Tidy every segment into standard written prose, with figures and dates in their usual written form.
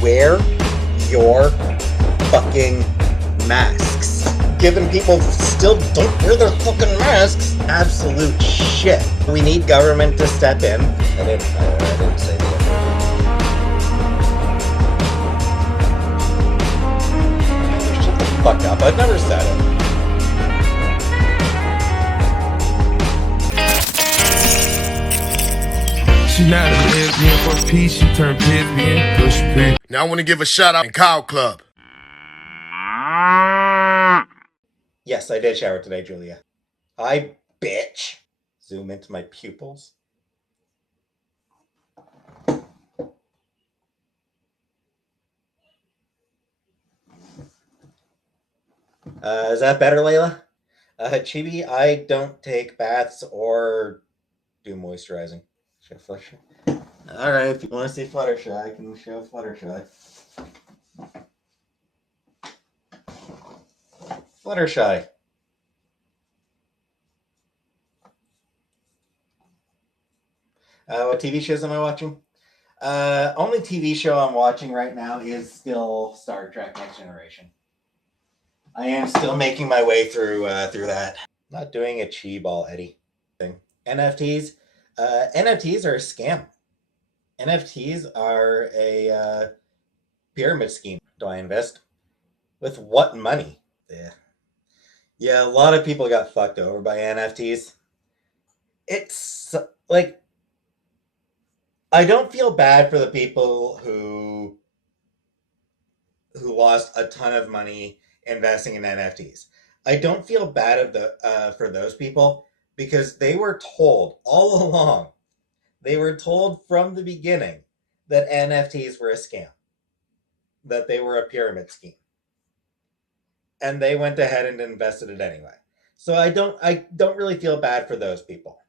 wear your fucking masks. Given people still don't wear their fucking masks, absolute shit. We need government to step in. I didn't say that. Shut the fuck up. I've never said it. She not a lesbian for peace, she turned lesbian, push P. Now I want to give a shout out in Cow Club. Yes, I did shower today, Julia. Hi, bitch. Zoom into my pupils. Is that better, Layla? Chibi, I don't take baths or do moisturizing. Show Fluttershy. Alright, if you want to see Fluttershy, I can show Fluttershy. Fluttershy. What TV shows am I watching? Only TV show I'm watching right now is still Star Trek Next Generation. I am still making my way through that. Not doing a chi ball, Eddie thing. NFTs. NFTs are a scam. NFTs are a pyramid scheme. Do I invest? With what money? Yeah, a lot of people got fucked over by NFTs. It's like, I don't feel bad for the people who lost a ton of money investing in NFTs. I don't feel bad for those people because they were told all along, they were told from the beginning that NFTs were a scam, that they were a pyramid scheme. And they went ahead and invested it anyway. So I don't really feel bad for those people.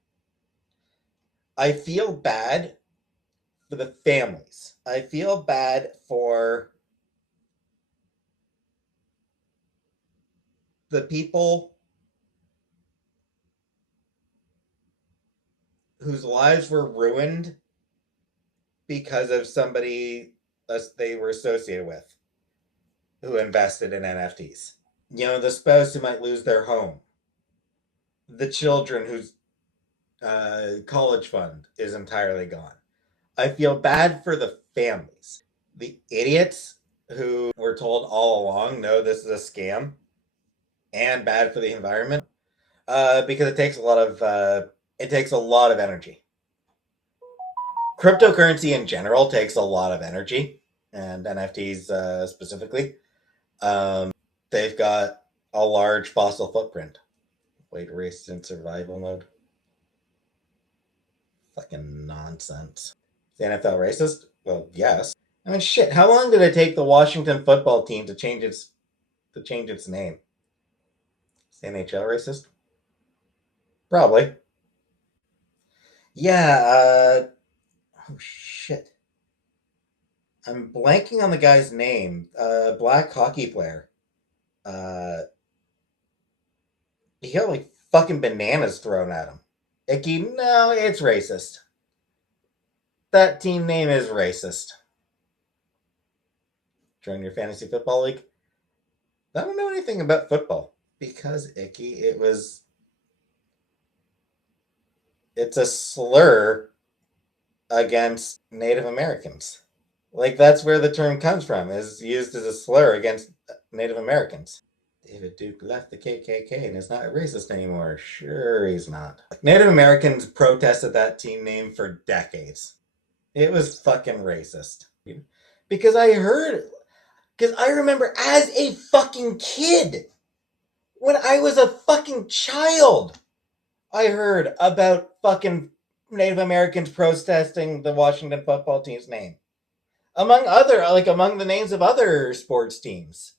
I feel bad for the families. I feel bad for the people whose lives were ruined because of somebody they were associated with who invested in NFTs. You know, the spouse who might lose their home. The children whose college fund is entirely gone. I feel bad for the families. The idiots who were told all along, no, this is a scam, and bad for the environment, because it takes a lot of energy. Cryptocurrency in general takes a lot of energy, and NFTs specifically. They've got a large fossil footprint. Wait, race in survival mode. Fucking nonsense. Is the NFL racist? Well, yes. I mean, shit. How long did it take the Washington football team to change its name? Is the NHL racist? Probably. Yeah. Oh shit. I'm blanking on the guy's name. Black hockey player. He got like fucking bananas thrown at him. Icky, no, it's racist. That team name is racist. Join your fantasy football league? I don't know anything about football because Icky, it's a slur against Native Americans. Like, that's where the term comes from, is used as a slur against Native Americans. David Duke left the KKK and is not racist anymore. Sure, he's not. Native Americans protested that team name for decades. It was fucking racist. Because I remember as a fucking kid, when I was a fucking child, I heard about fucking Native Americans protesting the Washington football team's name. Among the names of other sports teams.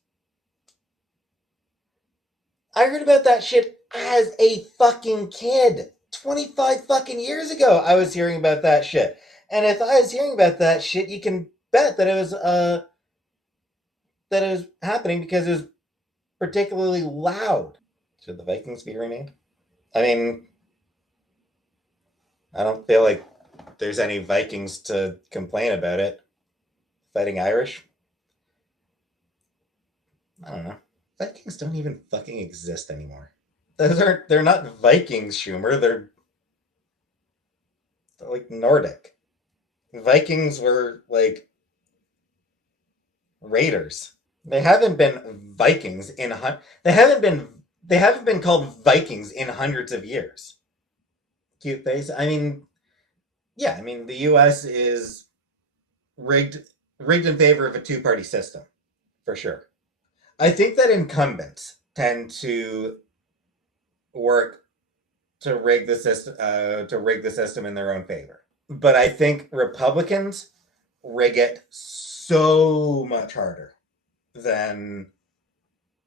I heard about that shit as a fucking kid. 25 fucking years ago, I was hearing about that shit. And if I was hearing about that shit, you can bet that it was happening because it was particularly loud. Should the Vikings be renamed? I mean, I don't feel like there's any Vikings to complain about it. Fighting Irish. I don't know. Vikings don't even fucking exist anymore. They're not Vikings, Schumer. They're like Nordic. Vikings were like raiders. They haven't been Vikings in they haven't been called Vikings in hundreds of years. Cute face. I mean, yeah, I mean the US is rigged in favor of a two-party system, for sure. I think that incumbents tend to work to rig the system in their own favor. But I think Republicans rig it so much harder than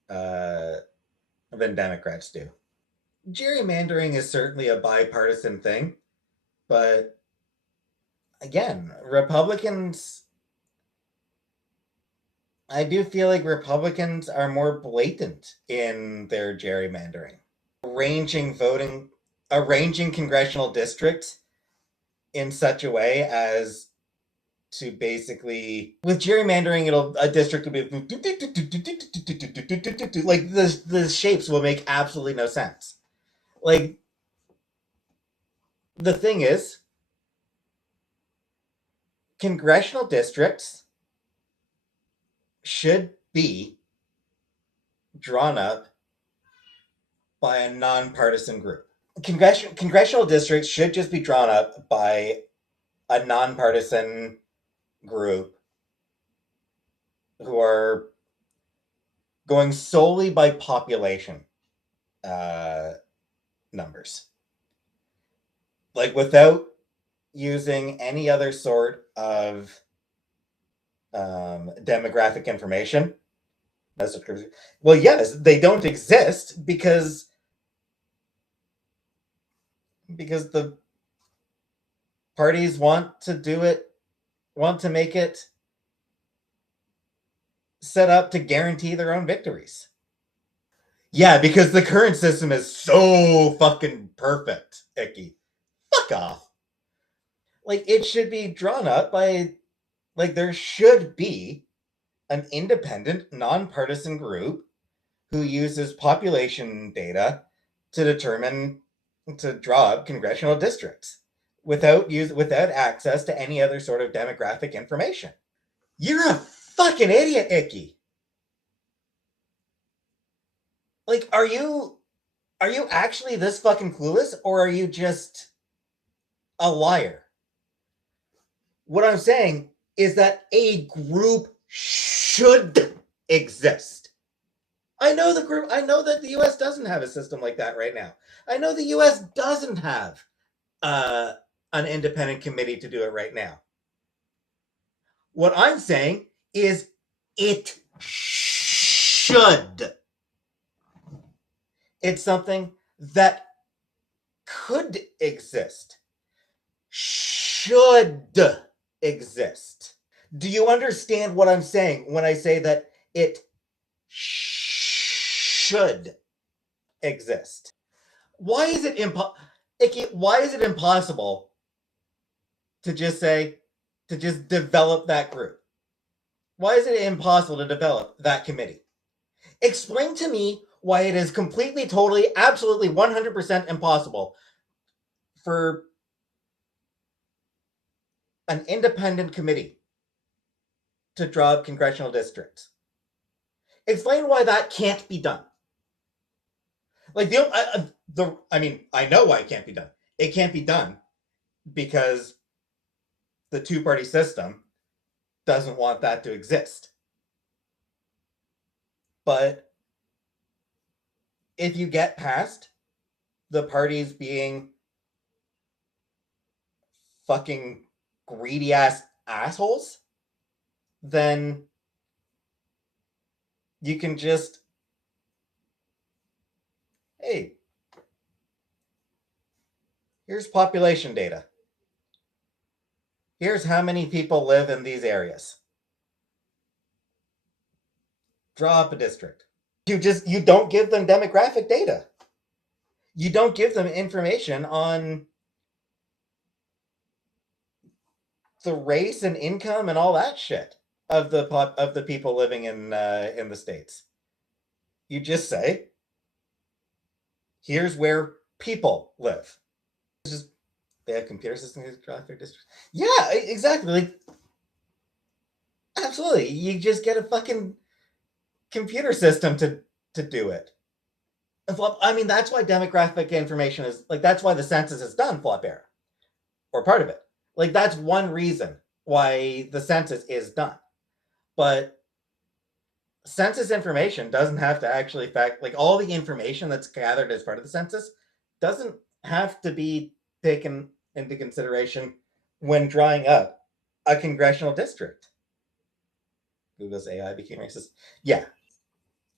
uh, than Democrats do. Gerrymandering is certainly a bipartisan thing, but again, Republicans. I do feel like Republicans are more blatant in their gerrymandering, arranging congressional districts in such a way as to basically with gerrymandering a district will be like the shapes will make absolutely no sense. Like the thing is congressional districts should be drawn up by a nonpartisan group. Congressional districts should just be drawn up by a nonpartisan group who are going solely by population numbers, like without using any other sort of demographic information. Well, yes, they don't exist because the parties want to make it set up to guarantee their own victories. Yeah, because the current system is so fucking perfect, Icky. Fuck off. Like, it should be drawn up by, like, there should be an independent, nonpartisan group who uses population data to draw up congressional districts without access to any other sort of demographic information. You're a fucking idiot, Icky. Like, are you actually this fucking clueless, or are you just a liar? What I'm saying is that a group should exist. I know that the US doesn't have a system like that right now. I know the US doesn't have an independent committee to do it right now. What I'm saying is it should. It's something that could exist. Should exist. Do you understand what I'm saying when I say that it should exist? Why is it impossible to just develop that group? Why is it impossible to develop that committee? Explain to me why it is completely, totally, absolutely 100% impossible for an independent committee to draw up congressional districts. Explain why that can't be done. Like I know why it can't be done. It can't be done because the two-party system doesn't want that to exist. But if you get past the parties being fucking greedy ass assholes, then you can just, hey, here's population data. Here's how many people live in these areas. Draw up a district. You don't give them demographic data. You don't give them information on the race and income and all that shit. of the people living in the States. You just say, here's where people live. It's just they have computer systems to draw their district. Yeah, exactly. Like, absolutely. You just get a fucking computer system to do it. I mean, that's why demographic information is like, that's why the census is done flop era, or part of it. Like, that's one reason why the census is done. But census information doesn't have to actually like all the information that's gathered as part of the census doesn't have to be taken into consideration when drawing up a congressional district. Google's AI became racist. Yeah.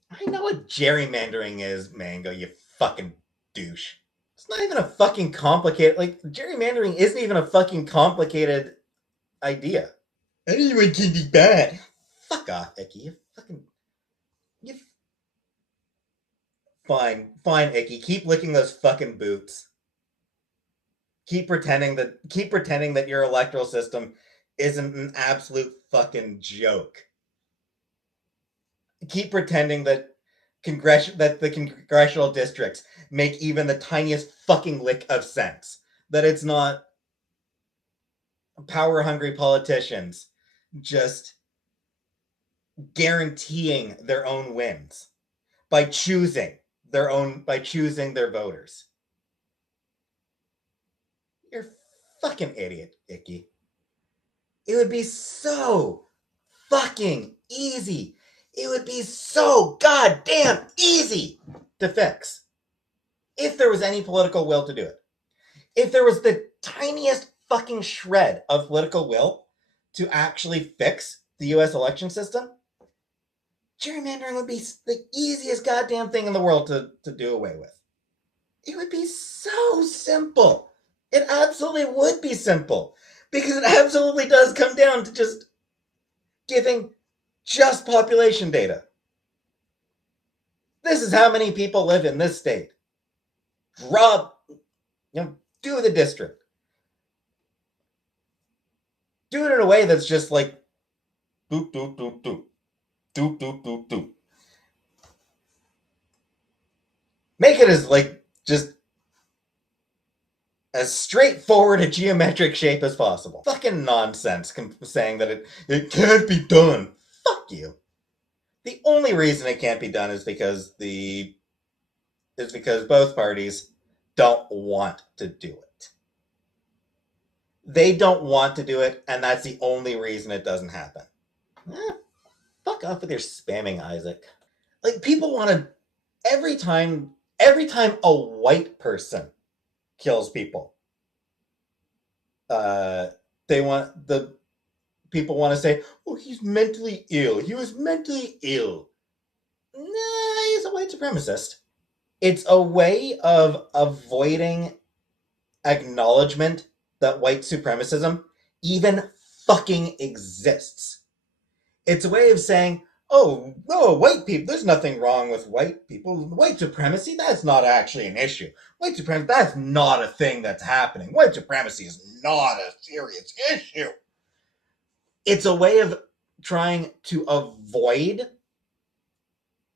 I know what gerrymandering is, Mango, you fucking douche. It's not even a fucking complicated, like, gerrymandering isn't even a fucking complicated idea. Anyone can be bad. Fuck off, Icky. You fucking. You. Fine, Icky. Keep licking those fucking boots. Keep pretending that your electoral system isn't an absolute fucking joke. Keep pretending that the congressional districts make even the tiniest fucking lick of sense. That it's not power-hungry politicians just guaranteeing their own wins by choosing their voters. You're a fucking idiot, Icky. It would be so fucking easy. It would be so goddamn easy to fix if there was any political will to do it. If there was the tiniest fucking shred of political will to actually fix the US election system, gerrymandering would be the easiest goddamn thing in the world to do away with. It would be so simple. It absolutely would be simple. Because it absolutely does come down to just giving just population data. This is how many people live in this state. Do the district. Do it in a way that's just like doop, doop, doop, doop. Doop, doop, doop, doop. Make it as like just as straightforward a geometric shape as possible. Fucking nonsense saying that it can't be done. Fuck you. The only reason it can't be done is because both parties don't want to do it. They don't want to do it, and that's the only reason it doesn't happen. Fuck off with your spamming, Isaac. Like, people want to every time a white person kills people, people want to say, oh, he's mentally ill. He was mentally ill. Nah, he's a white supremacist. It's a way of avoiding acknowledgement that white supremacism even fucking exists. It's a way of saying, oh, white people, there's nothing wrong with white people. White supremacy, that's not actually an issue. White supremacy, that's not a thing that's happening. White supremacy is not a serious issue. It's a way of trying to avoid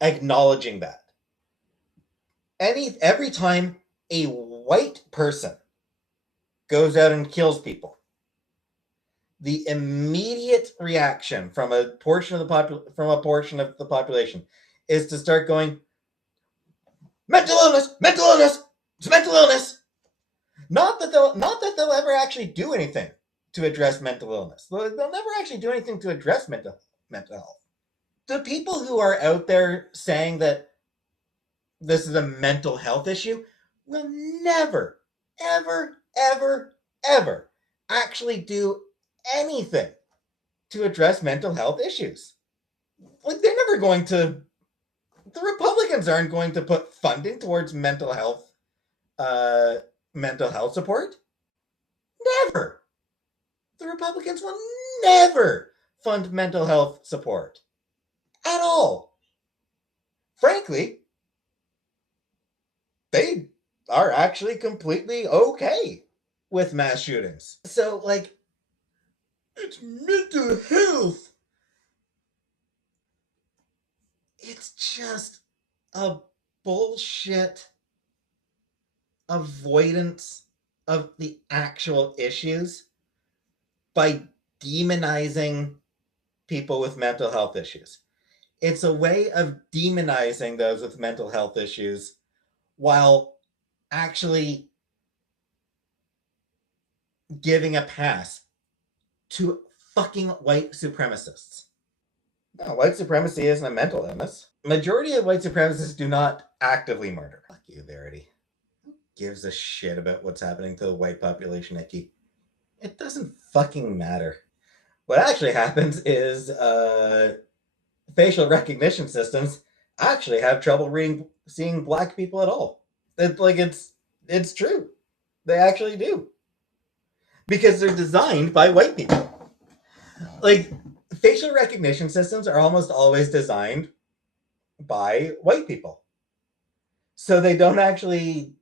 acknowledging that. Every time a white person goes out and kills people, the immediate reaction from a portion of the population is to start going, mental illness, it's mental illness. Not that they'll ever actually do anything to address mental illness. They'll never actually do anything to address mental health. The people who are out there saying that this is a mental health issue will never, ever, ever, ever actually do anything to address mental health issues. Like, they're never going to. The Republicans aren't going to put funding towards mental health support. Never. The Republicans will never fund mental health support at all. Frankly, they are actually completely okay with mass shootings. So, like, it's mental health. It's just a bullshit avoidance of the actual issues by demonizing people with mental health issues. It's a way of demonizing those with mental health issues while actually giving a pass to fucking white supremacists. No, white supremacy isn't a mental illness. Majority of white supremacists do not actively murder. Fuck you, Verity. Who gives a shit about what's happening to the white population, Icky? It doesn't fucking matter. What actually happens is facial recognition systems actually have trouble seeing black people at all. It's true. They actually do. Because they're designed by white people. Like, facial recognition systems are almost always designed by white people. So they don't actually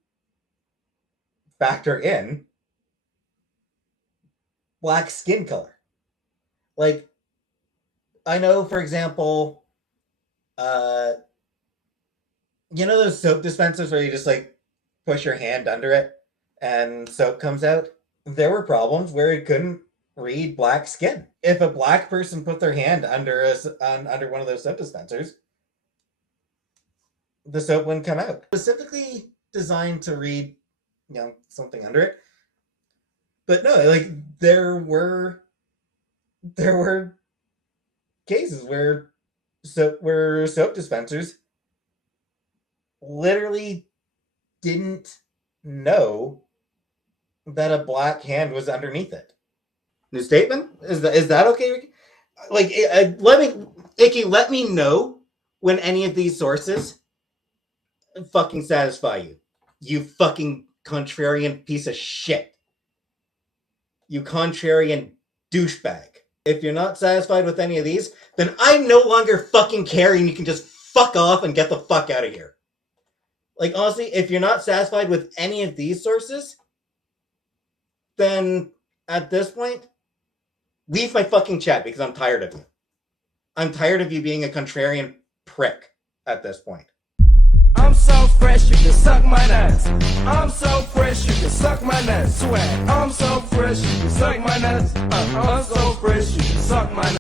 factor in black skin color. Like, I know, for example, you know those soap dispensers where you just like push your hand under it and soap comes out? There were problems where it couldn't read black skin. If a black person put their hand under under one of those soap dispensers, the soap wouldn't come out. Specifically designed to read, something under it. But no, like there were cases where soap dispensers literally didn't know that a black hand was underneath it. New statement? Is that okay, Ricky? Like, let me know when any of these sources fucking satisfy you. You fucking contrarian piece of shit. You contrarian douchebag. If you're not satisfied with any of these, then I no longer fucking care and you can just fuck off and get the fuck out of here. Like, honestly, if you're not satisfied with any of these sources, then at this point, leave my fucking chat because I'm tired of you. I'm tired of you being a contrarian prick at this point. I'm so fresh, you can suck my nuts. I'm so fresh, you can suck my nuts. Swag. I'm so fresh, you can suck my nuts. I'm so fresh, you can suck my nuts.